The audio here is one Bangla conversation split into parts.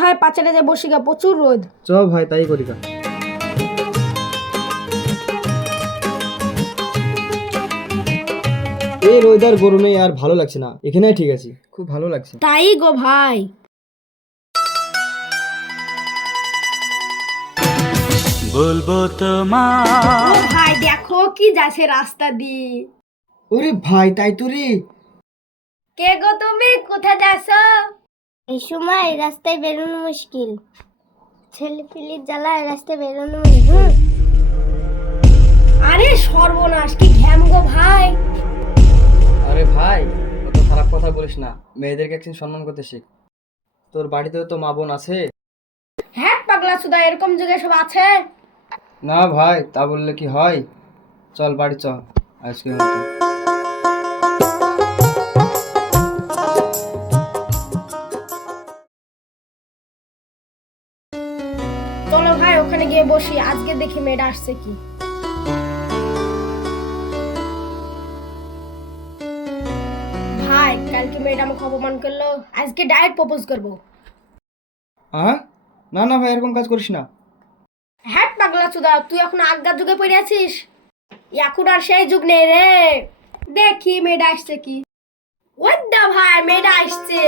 ভাই পাচারে যে বসিগা প্রচুর রোদ। চ ভাই তাই করি কা। এই রোদার গরমে আর ভালো লাগছে না, এখানেই ঠিক আছে, খুব ভালো লাগছে। তাই গো ভাই। বলবো তোমার ও ভাই দেখো কি যাচ্ছে রাস্তা দিয়ে। ওরে ভাই তাই তো রে। কে গো তুমি, কোথায় যাচ্ছো? এই সময় রাস্তায় বেরোনো মুশকিল, ছেলে পিলির জ্বালায় রাস্তায় বেরোনো মুশকিল। আরে সর্বনাশ, কি ঘ্যাম গো ভাই। আরে ভাই অত খারাপ কথা বলিস না, মেয়েদেরকে একদিন সম্মান করতে শিখ। তোর বাড়িতেও তো মা বোন আছে। হ্যাঁ পাগলা সুদা, এরকম জায়গায় সব আছে? না ভাই তা বললে কি হয়, চল বাড়ি চ আজকের মতো। চলো ভাই ওখানে গিয়ে বসি, আজকে দেখি মেয়েটা আসছে কি। ভাই কালকে মেয়েটা আমাকে অপমান করলো, আজকে ডাইরেক্ট প্রপোজ করবো। হ্যাঁ না না ভাই এরকম কাজ করিস না। হ্যাঁ পাগলা চুদা, তুই এখন আজ্ঞার যুগে পড়ে আছিস, এখন আর সেই যুগ নেই রে। দেখি মেয়েটা আসছে কি। ওই দা ভাই মেয়েটা আসছে।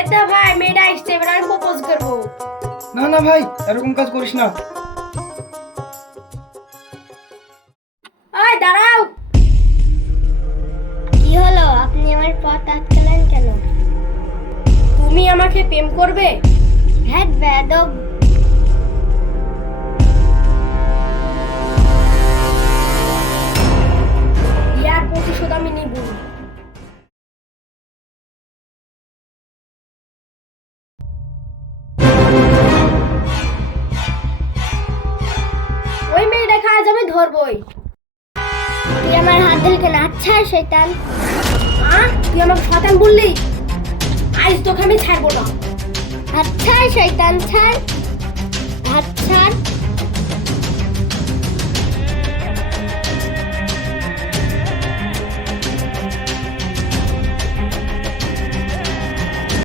এটা ভাই মেয়েটা আসছে, এবার আমি প্রপোজ করবো। না না ভাই এরকম কাজ করিস না। ওই দাঁড়াও। কি হলো, আপনি আমার পথ আটকালেন কেন? তুমি আমাকে প্রেম করবে? হ্যাঁ বেয়াদব। ইয়ার প্রতিশোধ আমি নিব। ওই মেয়েটাকে আজ আমি ধরবই। তুই আমার হাত ধরে কেন? আচ্ছা শয়তান। তুই আমাকে শয়তান বললি, আজ তোকে আমি ছাড়বো না। আচ্ছা শয়তান, ছাড় হাত ছাড়।